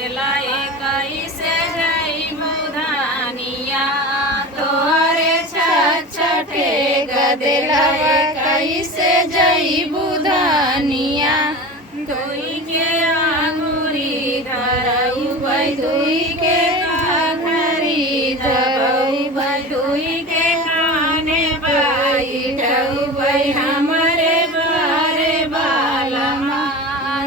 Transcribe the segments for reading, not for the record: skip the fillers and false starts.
गदेला कैसे जई बुधानिया तोहरे छठे गदेला कैसे जई बुधानिया धोई के आंगुरी धरऊ भाई धोई के घरी धरऊ भाई धोई के काने बैठऊ भाई हमारे बारे बालमा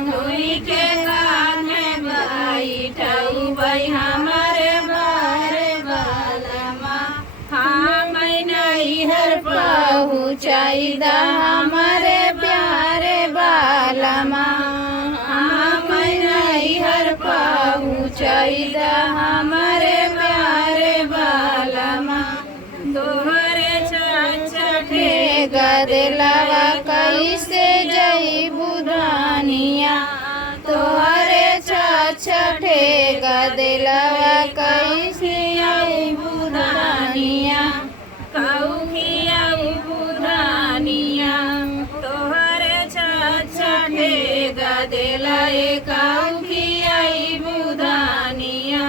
धोई के काने बैठऊ भाई हमारे बारे बालमा हम नहीं हर पहुँचाईदा हमारे प्यारे बालमा हम नहीं हर पहुँचाईदा हमारे प्यारे बालमा दोहरे छठे गदेलावा कैसे जई बुधानिया तोहरे छठे गदेलावा कैसे आई बुधानिया कौखिया बुधानिया तोहरे छठे गदेला कौखिया बुधानिया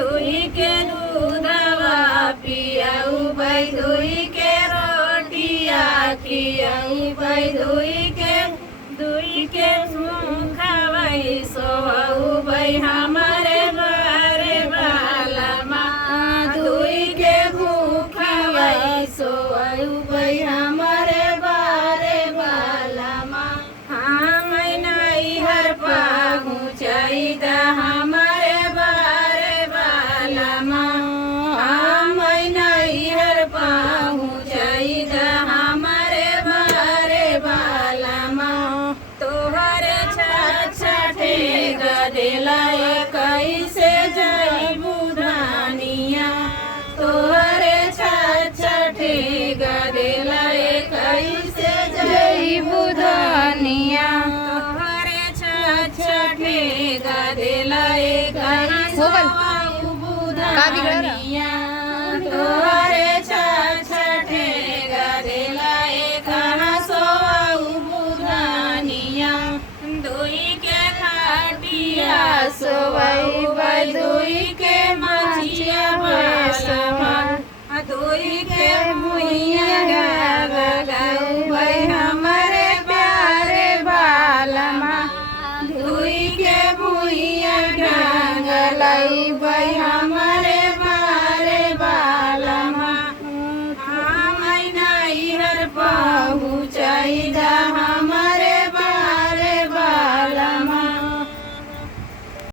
दुई के दूधवा पियाऊ भाई दुई के रोटिया खियाऊ भाई दुई के मुखवाई सोहऊ भाई हमारे बारे बालमा दुई के मुखवाई सोहऊ भाई हमारे बारे बालमा हम नहीं हर पहुँचाईदा हमारे बारे बालमा हम नहीं हर पहुँचाईदा हमारे बारे बालमा तोहरे छठे गदेला कैसे जई बुधानिया तोहरे छठे गदेला कैसे जई बुधानिया तोहरे छठे गदेला बुधानिया तोहरे छठे गदेला कहाँ सोऊ बुधानिया दुई के खाटिया सोऊ भाई दुई के मचिया बालमा दुई के मुई